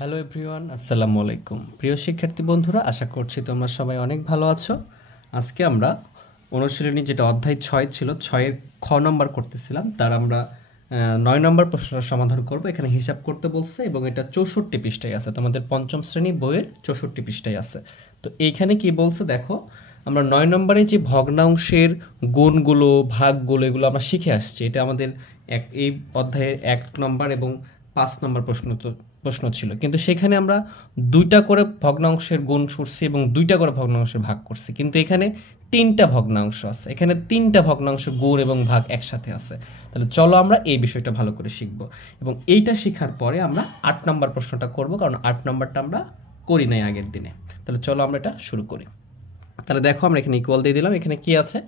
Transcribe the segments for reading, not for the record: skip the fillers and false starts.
Hello everyone, আসসালামু আলাইকুম। প্রিয় শিক্ষার্থী বন্ধুরা, আশা করছি তোমরা সবাই অনেক ভালো আছো। আজকে আমরা অনুশীলনী যেটা অধ্যায় 6 ছিল, 6-এর খ নম্বর করতেছিলাম, তার আমরা 9 নম্বর প্রশ্নের সমাধান করব। এখানে হিসাব করতে বলছে এবং এটা 64 পৃষ্ঠায় আছে, তোমাদের পঞ্চম শ্রেণী বইয়ের 64 পৃষ্ঠায় আছে। তো এইখানে কি বলছে দেখো, আমরা 9 নম্বরে যে ভগ্নাংশের গুণগুলো, ভাগগুলো, এগুলো আমরা শিখে আসছি। এটা আমাদের এই অধ্যায়ের 1 নম্বর এবং 5 নম্বর প্রশ্ন ছিল, কিন্তু সেখানে আমরা 2টা করে ভগ্নাংশের গুণ করছি এবং 2টা করে ভগ্নাংশের ভাগ করছি, কিন্তু এখানে 3টা ভগ্নাংশ আছে। এখানে 3টা ভগ্নাংশ গুণ এবং ভাগ একসাথে আছে। তাহলে চলো আমরা এই বিষয়টা ভালো করে শিখব এবং এইটা শেখার পরে আমরা 8 নম্বর প্রশ্নটা করব, কারণ 8 নম্বরটা আমরা করি নাই আগের দিনে। তাহলে চলো আমরা এটা শুরু করি। তাহলে দেখো, আমরা এখানে ইকুয়াল দিয়ে দিলাম। এখানে কি আছে?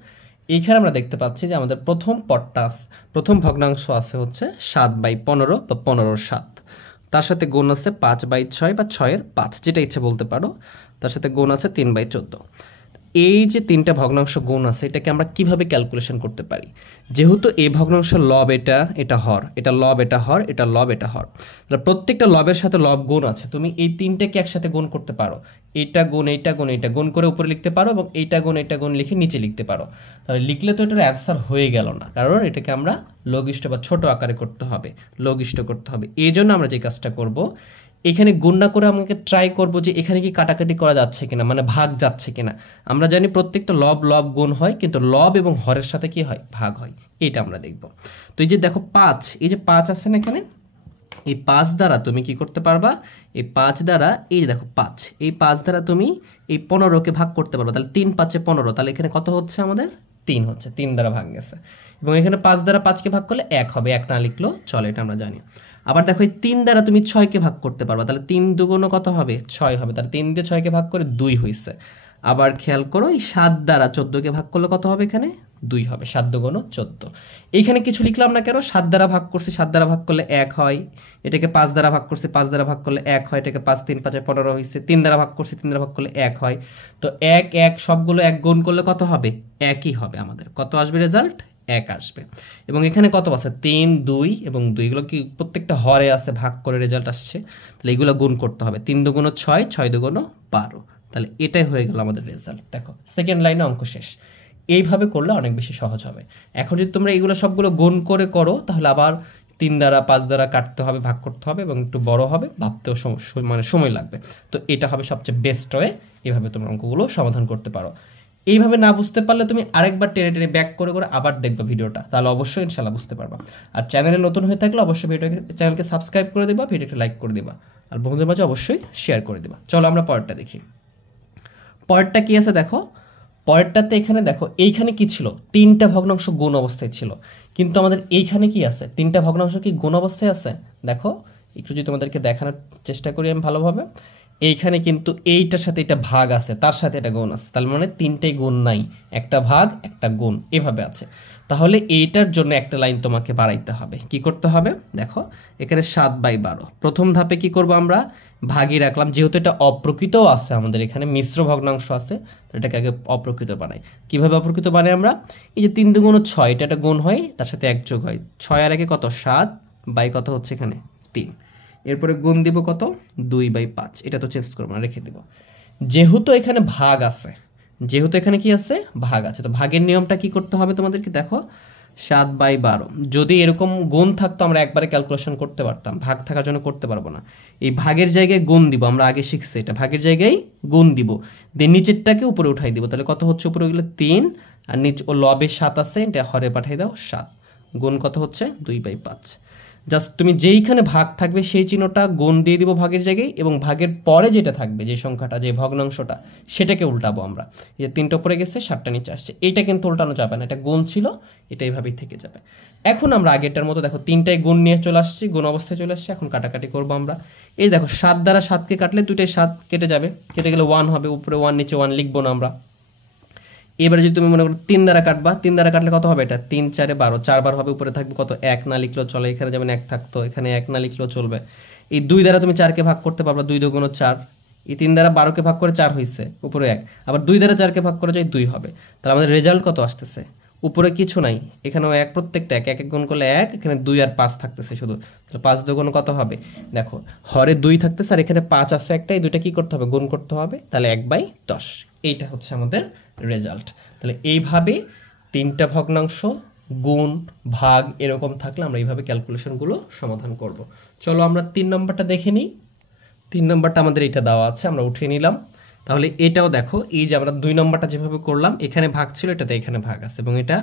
এইখানে আমরা দেখতে পাচ্ছি যে আমাদের প্রথম ভগ্নাংশ আছে হচ্ছে 7/15 বা 15/7। তার সাথে গুণ আছে 5/6 বা 6/5, যেটা ইচ্ছে বলতে পারো। তার সাথে গুণ আছে 3/14। এই যে 3টা ভগ্নাংশ গুণ আছে, এটাকে আমরা কিভাবে ক্যালকুলেশন করতে পারি? যেহেতু এই ভগ্নাংশ লব, এটা হর, এটা লব, এটা হর, এটা লব, এটা হর, তাহলে প্রত্যেকটা লবের সাথে লব গুণ আছে। তুমি এই 3টাকে একসাথে গুণ করতে পারো। এইটা গুণ, এইটা গুণ, এইটা গুণ করে উপরে লিখতে পারো এবং এইটা গুণ লিখে নিচে লিখতে পারো। তাহলে লিখলে তো এটার অ্যান্সার হয়ে গেল না, কারণ এটাকে আমরা লঘিষ্ঠ বা ছোট আকারে করতে হবে, লঘিষ্ঠ করতে হবে। এই জন্য আমরা যে কাজটা করব, এখানে গুণ না করে আমাকে ট্রাই করব যে এখানে কি কাটাকাটি করা যাচ্ছে কিনা, মানে ভাগ যাচ্ছে কিনা। আমরা জানি প্রত্যেকটা লব গুণ হয়, কিন্তু লব এবং হরের সাথে কি হয়? ভাগ হয়। এটা আমরা দেখব। তো এই যে দেখো 5, এই যে 5 আছে না এখানে, এই 5 দ্বারা তুমি কি করতে পারবা? এই 5 দ্বারা, এই যে দেখো 5, এই 5 দ্বারা তুমি এই 15কে ভাগ করতে পারবা। তাহলে 3 5 15, তাহলে এখানে কত হচ্ছে আমাদের? 3 হচ্ছে। 3 দ্বারা ভাগ গেছে। এবং এখানে 5 দ্বারা 5কে ভাগ করলে 1 হবে, 1 না লিখলেও চলে, এটা আমরা জানি। আবার দেখো, এই 3 দ্বারা তুমি 6কে ভাগ করতে পারবা, তাহলে 3 দুগুণ কত হবে? 6 হবে। তাহলে 3 দিয়ে 6কে ভাগ করে 2 হয়েছে। আবার খেয়াল করো, এই 7 দ্বারা 14কে ভাগ করলে কত হবে? এখানে 2 হবে। 7 দুগুণ 14। এইখানে কিছু লিখলাম না কেন? 7 দ্বারা ভাগ করছি, 7 দ্বারা ভাগ করলে 1 হয়। এটাকে 5 দ্বারা ভাগ করছি, 5 দ্বারা ভাগ করলে 1 হয়। এটাকে 5 3 5 15 হয়েছে। 3 দ্বারা ভাগ করছি, 3 দ্বারা ভাগ করলে 1 হয়। তো 1 1 সবগুলো 1 গুণ করলে কত হবে? 1ই হবে। আমাদের কত আসবে? রেজাল্ট 1 আসবে। এবং এখানে কত আছে? 3 2 এবং 2, এগুলো কি প্রত্যেকটা হরে আছে, ভাগ করে রেজাল্ট আসছে। তাহলে এগুলো গুণ করতে হবে। 3 দুগুণ 6, 6 দুগুণ 12। তাহলে এটাই হয়ে গেল আমাদের রেজাল্ট। দেখো, সেকেন্ড লাইনে অঙ্ক শেষ। এইভাবে করলে অনেক বেশি সহজ হবে। এখন যদি তোমরা এগুলো সবগুলো গুণ করে করো, তাহলে আবার 3 দ্বারা 5 দ্বারা কাটতে হবে, ভাগ করতে হবে এবং একটু বড় হবে, ভাবতেও সময় লাগবে। তো এটা হবে সবচেয়ে বেস্ট ওয়ে। এইভাবে তোমরা অঙ্কগুলো সমাধান করতে পারো। এইভাবে না বুঝতে পারলে তুমি আরেকবার টেনে ব্যাক করে আবার দেখবে ভিডিওটা, তাহলে অবশ্যই ইনশাল্লাহ বুঝতে পারবা। আর চ্যানেলে নতুন হয়ে থাকলে অবশ্যই চ্যানেলকে সাবস্ক্রাইব করে দেবা, ভিডিওটা লাইক করে দেবা, আর বন্ধুদের মাঝে অবশ্যই শেয়ার করে দেবা। চলো আমরা পরেরটা দেখি। পরেরটা কি আছে দেখো। পরেরটাতে এখানে দেখো, এইখানে কি ছিল? 3টা ভগ্নাংশ গুণ অবস্থায় ছিল, কিন্তু আমাদের এইখানে কি আছে? 3টা ভগ্নাংশ কি গুণ অবস্থায় আছে? দেখো, একটু যদি তোমাদেরকে দেখানোর চেষ্টা করি আমি ভালোভাবে। এইখানে কিন্তু এইটার সাথে এটা ভাগ আছে, তার সাথে এটা গুণ আছে, তার মানে 3টাই গুণ নাই, একটা ভাগ একটা গুণ এভাবে আছে। তাহলে এইটার জন্য একটা লাইন তোমাকে বাড়াইতে হবে। কি করতে হবে? দেখো, এখানে 7/12। প্রথম ধাপে কি করব? আমরা ভাগই রাখলাম, যেহেতু এটা অপ্রকৃতও আছে, আমাদের এখানে মিশ্র ভগ্নাংশ আছে, তো এটাকে আগে অপ্রকৃত বানাই। কিভাবে অপ্রকৃত বানাই আমরা? এই যে 3 দুগুণ 6, এটা একটা গুণ হয়, তার সাথে 1 যোগ হয়। 6 আর 1 কত? 7 বাই কত হচ্ছে এখানে? 3। এরপরে গুণ দিব কত? 2/5। এটা তো চেঞ্জ করবো না, রেখে দিব। যেহেতু এখানে ভাগ আছে, যেহেতু এখানে কি আছে? ভাগ আছে, তো ভাগের নিয়মটা কি করতে হবে তোমাদেরকে? দেখো, 7/12। যদি এরকম গুণ থাকতো আমরা একবারে ক্যালকুলেশন করতে পারতাম, ভাগ থাকার জন্য করতে পারবো না। এই ভাগের জায়গায় গুণ দিব, আমরা আগে শিখছি এটা। ভাগের জায়গায় গুণ দিব, দিয়ে নিচেরটাকে উপরে উঠাই দিব। তাহলে কত হচ্ছে? উপরে গেলে 3, আর নিচে ও লবে 7 আছে, এটা হরে পাঠাই দাও 7। গুণ কত হচ্ছে? 2/5। জাস্ট তুমি যেইখানে ভাগ থাকবে সেই চিহ্নটা গুণ দিয়ে দিব ভাগের জায়গায়, এবং ভাগের পরে যেটা থাকবে, যে সংখ্যাটা, যে ভগ্নাংশটা, সেটাকে উল্টাবো আমরা। এই যে 3টা উপরে গেছে, 7টা নিচে আসছে, এইটা কিন্তু উল্টানো যাবে না, এটা গুণ ছিল, এটা এইভাবেই থেকে যাবে। এখন আমরা আগেরটার মতো দেখো, 3টাই গুণ নিয়ে চলে আসছি, গুণ অবস্থায় চলে আসছে। এখন কাটাকাটি করবো আমরা। এই দেখো, 7 দ্বারা 7কে কাটলে 2টাই 7 কেটে যাবে, কেটে গেলে 1 হবে, উপরে 1 নিচে 1 লিখবো না আমরা। এবারে যদি তুমি মনে করো 3 দ্বারা কাটবা, 3 দ্বারা কাটলে কত হবে? এটা 3 4 12, 4 বার হবে, উপরে থাকবে কত? 1 না লিখলেও চলে। এখানে যেমন 1 থাকতো, এখানে 1 না লিখলেও চলবে। এই 2 দ্বারা তুমি 4কে ভাগ করতে পারবা, 2 দুগুণ 4। এই 3 দ্বারা 12কে ভাগ করে 4 হয়েছে, উপরে 1। আবার 2 দ্বারা 4কে ভাগ করে যায় 2 হবে। তাহলে আমাদের রেজাল্ট কত আসতেছে? উপরে কিছু নাই, এখানেও এক, প্রত্যেকটা এক, এক গুণ করলে এক, এখানে 2 আর 5 থাকতেছে শুধু, তাহলে 5 দুগুণ কত হবে? দেখো হরে 2 থাকতেছে আর এখানে 5 আছে একটা, এই দুইটা কি করতে হবে? গুণ করতে হবে, তাহলে 1/10। এইটা হচ্ছে আমাদের রেজাল্ট। তাহলে এইভাবে 3টা ভগ্নাংশ গুণ ভাগ এরকম থাকলে আমরা এইভাবে ক্যালকুলেশনগুলো সমাধান করব। চলো আমরা 3 নম্বরটা দেখে নিই। 3 নম্বরটা আমাদের এটা দেওয়া আছে, আমরা উঠিয়ে নিলাম। তাহলে এটাও দেখো, এই যে আমরা 2 নম্বরটা যেভাবে করলাম, এখানে ভাগ ছিল, এটাতে এখানে ভাগ আছে এবং এটা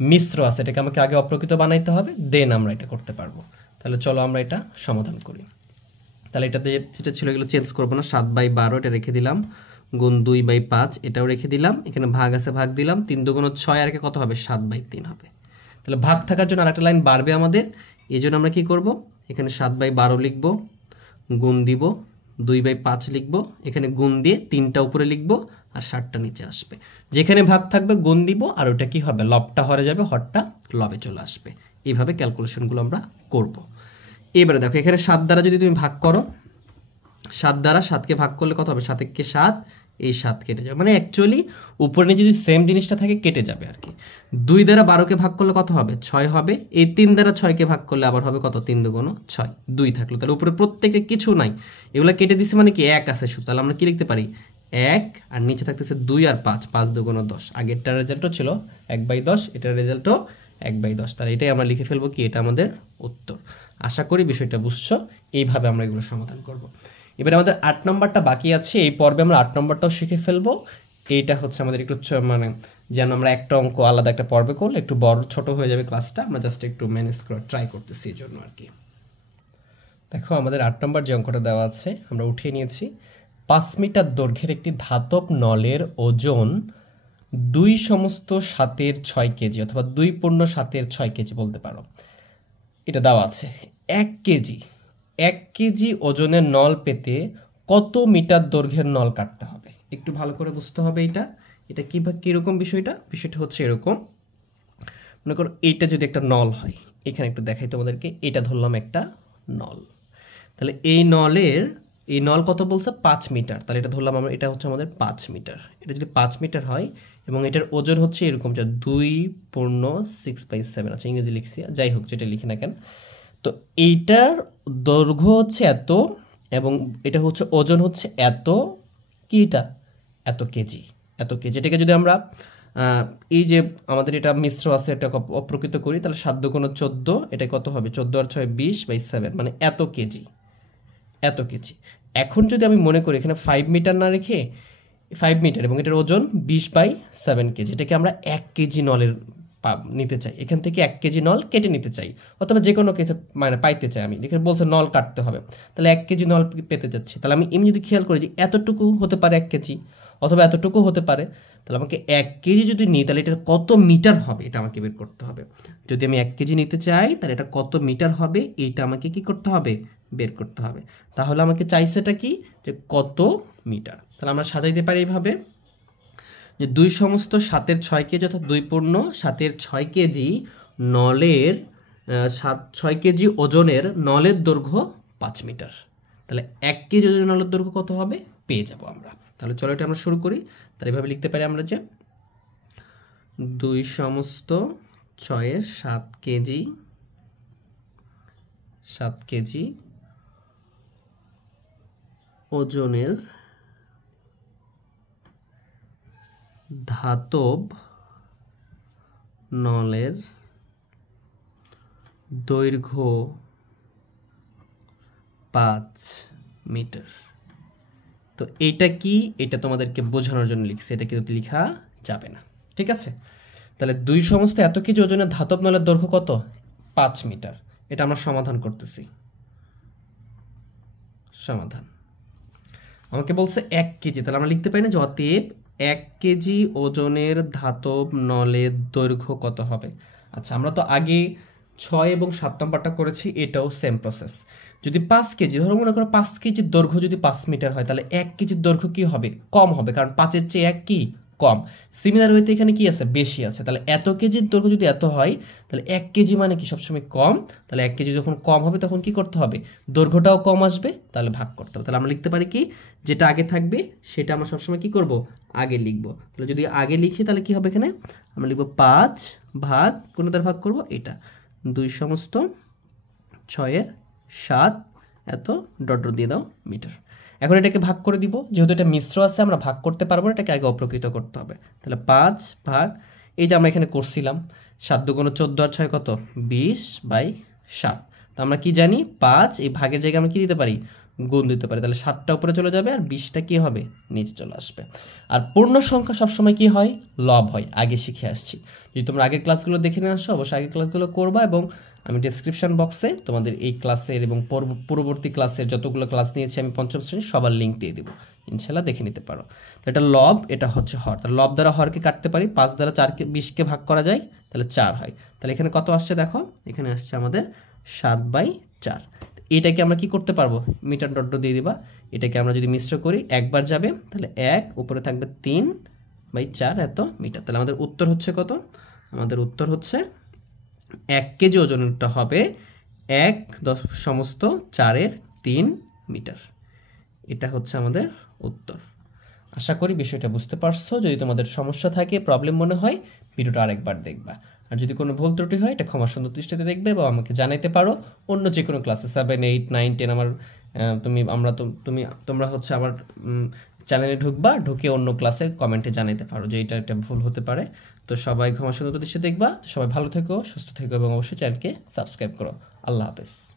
মিশ্র আছে, এটাকে আমাকে আগে অপ্রকৃত বানাইতে হবে, দেন আমরা এটা করতে পারবো। তাহলে চলো আমরা এটা সমাধান করি। তাহলে এটাতে যেটা ছিল এগুলো চেঞ্জ করবো না, 7/12 এটা রেখে দিলাম, গুণ 2/5 এটাও রেখে দিলাম, এখানে ভাগ আছে ভাগ দিলাম, 3 দুগুণ 6 আর কত হবে? 7/3 হবে। তাহলে ভাগ থাকার জন্য আরেকটা লাইন বাড়বে আমাদের, এই জন্য আমরা কি করব? এখানে 7/12 লিখব, গুণ দিব, 2/5 লিখব, এখানে গুণ দিয়ে 3টা উপরে লিখব আর 7টা নিচে আসবে। যেখানে ভাগ থাকবে গুণ দিব আর ওটা কি হবে? লবটা হরে যাবে, হরটা লবে চলে আসবে। এইভাবে ক্যালকুলেশনগুলো আমরা করব। এবারে দেখো এখানে 7 দ্বারা যদি তুমি ভাগ করো, 7 দ্বারা 7কে ভাগ করলে কত হবে? 7 × 7, এই 7 কেটে যাবে, মানে অ্যাকচুয়ালি উপরে নিয়ে যদি সেম জিনিসটা থাকে কেটে যাবে আর কি। 2 দ্বারা 12কে ভাগ করলে কত হবে? 6 হবে। এই 3 দ্বারা 6কে ভাগ করলে আবার হবে কত? 3 দুগুণ 6, 2 থাকলো। তাহলে উপরে প্রত্যেকে কিছু নাই, এগুলো কেটে দিচ্ছে, মানে কি 1 আছে শুধু। তাহলে আমরা কি লিখতে পারি? 1 আর নিচে থাকতেছে 2 আর 5, 5 দুগুণ 10। আগেরটার রেজাল্টও ছিল 1/10, এটার রেজাল্টও 1/10। তাহলে এটাই আমরা লিখে ফেলবো কি? এটা আমাদের উত্তর। আশা করি বিষয়টা বুঝছো। এইভাবে আমরা এগুলো সমাধান করব। এবারে আমাদের 8 নম্বরটা বাকি আছে, এই পর্বে আমরা 8 নম্বরটাও শিখে ফেলবো। এইটা হচ্ছে আমাদের একটু মানে যেন আমরা একটা অঙ্ক আলাদা একটা পর্বে করলে একটু বড় ছোট হয়ে যাবে ক্লাসটা, আমরা জাস্ট একটু ম্যানেজ করে ট্রাই করতেছি এই জন্য আর কি। দেখো আমাদের 8 নম্বর যে অঙ্কটা দেওয়া আছে আমরা উঠিয়ে নিয়েছি। 5 মিটার দৈর্ঘ্যের একটি ধাতব নলের ওজন 2 সমস্ত 7 6 কেজি অথবা 2 পূর্ণ 7 6 কেজি বলতে পারো। এটা দেওয়া আছে 1 কেজি। 1 কেজি ওজনের নল পেতে কত মিটার দৈর্ঘ্যের নল কাটতে হবে? একটু ভালো করে বুঝতে হবে এটা। এটা কীরকম বিষয়টা? বিষয়টা হচ্ছে এরকম, মনে করো এইটা যদি একটা নল হয়, এখানে একটু দেখাই তোমাদেরকে, এটা ধরলাম একটা নল। তাহলে এই নল কত বলছে? 5 মিটার। তাহলে এটা ধরলাম আমরা, এটা হচ্ছে আমাদের 5 মিটার। এটা যদি 5 মিটার হয় এবং এটার ওজন হচ্ছে এরকম, যে 2 পূর্ণ 6/7 আছে, ইংরেজি লিখছি, যাই হোক যেটা লিখি না কেন। তো এইটার দৈর্ঘ্য হচ্ছে এত এবং এটা হচ্ছে ওজন হচ্ছে এত, কি এটা? এত কেজি। এটাকে যদি আমরা এই যে আমাদের এটা মিশ্র আছে, এটা অপ্রকৃত করি, তাহলে 7 দুগুণ 14, এটা কত হবে? 14 আর 6 20/7, মানে এত কেজি। এখন যদি আমি মনে করি এখানে 5 মিটার না রেখে 5 মিটার এবং এটার ওজন 20/7 কেজি, এটাকে আমরা 1 কেজি নলের নিতে চাই, এখান থেকে 1 কেজি নল কেটে নিতে চাই, অথবা যে কোনো কিছু মানে পাইতে চাই। আমি এখানে বলছে নল কাটতে হবে, তাহলে 1 কেজি নল পেতে যাচ্ছি। তাহলে আমি এমনি যদি খেয়াল করি যে এতটুকু হতে পারে 1 কেজি অথবা এতটুকু হতে পারে, তাহলে আমাকে 1 কেজি যদি নিই তাহলে এটা কত মিটার হবে এটা আমাকে বের করতে হবে। যদি আমি 1 কেজি নিতে চাই তাহলে এটা কত মিটার হবে এইটা আমাকে কি করতে হবে? বের করতে হবে। তাহলে আমাকে চাইছেটা কি? যে কত মিটার। তাহলে আমরা সাজাইতে পারি এইভাবে, যে 2 সমস্ত 7 6 কেজি অর্থাৎ 2 পূর্ণ 7 6 কেজি নলের 6 কেজি ওজনের নলের দৈর্ঘ্য 5 মিটার। তাহলে 1 কেজি ওজনের নলের দৈর্ঘ্য কত হবে পেয়ে যাব আমরা। তাহলে চলো এটা আমরা শুরু করি। তাহলে এভাবে লিখতে পারি আমরা যে 2 সমস্ত 6 7 কেজি ওজনের ধাতব নলের দৈর্ঘ্য 5 মিটার। তো এটা কি? এটা তোমাদেরকে বোঝানোর জন্য লিখছি, এটা কিন্তু লেখা যাবে না, ঠিক আছে? তাহলে 2 সমস্ত এত কেজি ওজনের ধাতব নলের দৈর্ঘ্য কত? 5 মিটার। এটা আমরা সমাধান করতেছি। সমাধান আমাকে বলছে 1 কেজি, তাহলে আমরা লিখতে পারি না যে অতএব 1 কেজি ওজনের ধাতব নলের দৈর্ঘ্য কত হবে? আচ্ছা, আমরা তো আগে 6 এবং 7 নম্বরটা করেছি, এটাও সেম প্রসেস। যদি 5 কেজি ধরো, মনে করো 5 কেজির দৈর্ঘ্য যদি 5 মিটার হয়, তাহলে 1 কেজির দৈর্ঘ্য কি হবে? কম হবে, কারণ 5-এর চেয়ে 1 কি কম। সিমিলার ওয়েতে এখানে কি আছে, বেশি আছে। তাহলে এত কেজির দৈর্ঘ্য যদি এত হয়, তাহলে 1 কেজি মানে কি সবসময় কম। তাহলে 1 কেজি যখন কম হবে তখন কি করতে হবে, দৈর্ঘ্যটাও কম আসবে, তাহলে ভাগ করতে হবে। তাহলে আমরা লিখতে পারি কি, যেটা আগে থাকবে সেটা আমরা সবসময় কি করব, আগে লিখব। তাহলে যদি আগে লিখি তাহলে কি হবে, এখানে আমরা লিখব 5 ভাগ কোন দ্বারা ভাগ করব, এটা 2 সমস্ত 6/7 এত ডট ডট দিয়ে দাও মিটার। এখন এটাকে ভাগ করে দিব, যেহেতু এটা মিশ্র আছে আমরা ভাগ করতে পারবো না, এটাকে আগে অপ্রকৃত করতে হবে। তাহলে 5 ভাগ, এই যে আমরা এখানে করছিলাম 7 দুগুণ 14 আর 6 কত, 20/7। তো আমরা কি জানি, 5 এই ভাগের জায়গায় আমরা কি দিতে পারি, গুণ দিতে পারি। তাহলে 7টা উপরে চলে যাবে আর 20টা কি হবে, নিচে চলে আসবে। আর পূর্ণ সংখ্যা সবসময় কি হয়, লব হয়, আগে শিখে আসছি। যদি তোমরা আগের ক্লাসগুলো দেখে নিয়ে আসো, অবশ্যই আগের ক্লাসগুলো করবা, এবং আমি ডেসক্রিপশন বক্সে তোমাদের এই ক্লাসের এবং পূর্ববর্তী ক্লাসের যতগুলো ক্লাস নিয়েছি আমি পঞ্চম শ্রেণীর সবার লিঙ্ক দিয়ে দেবো, ইনশাল্লাহ দেখে নিতে পারো। তো এটা লব, এটা হচ্ছে হর। তাহলে লব দ্বারা হরকে কাটতে পারি, 5 দ্বারা 20কে ভাগ করা যায়, তাহলে 4 হয়। তাহলে এখানে কত আসছে দেখো, এখানে আসছে আমাদের 7/4। এটাকে আমরা কি করতে পারবো, মিটার ডট দিয়ে দিবা। এটাকে আমরা যদি মিশ্র করি, একবার যাবে, তাহলে 1 উপরে থাকবে 3/4 এত মিটার। তাহলে আমাদের উত্তর হচ্ছে কত, আমাদের উত্তর হচ্ছে 1 কেজি ওজনটা হবে 1/4 মিটার। এটা হচ্ছে আমাদের উত্তর। আশা করি বিষয়টা বুঝতে পারছো। যদি তোমাদের সমস্যা থাকে, প্রবলেম মনে হয়, ভিডিওটা আরেকবার দেখবা। আর যদি কোনো ভুল ত্রুটি হয়, এটা ক্ষমা সুন্দর দৃষ্টিতে দেখবে বা আমাকে জানাইতে পারো। অন্য যে কোনো ক্লাসে 7, 8, 9, 10 আমার তোমরা হচ্ছে আমার চ্যানেলে ঢুকে অন্য ক্লাসে কমেন্টে জানাইতে পারো যে এটা ভুল হতে পারে। তো সবাই ক্ষমা সুন্দর দৃষ্টিতে দেখবা। সবাই ভালো থেকো, সুস্থ থেকো এবং অবশ্যই চ্যানেলকে সাবস্ক্রাইব করো। আল্লাহ হাফেজ।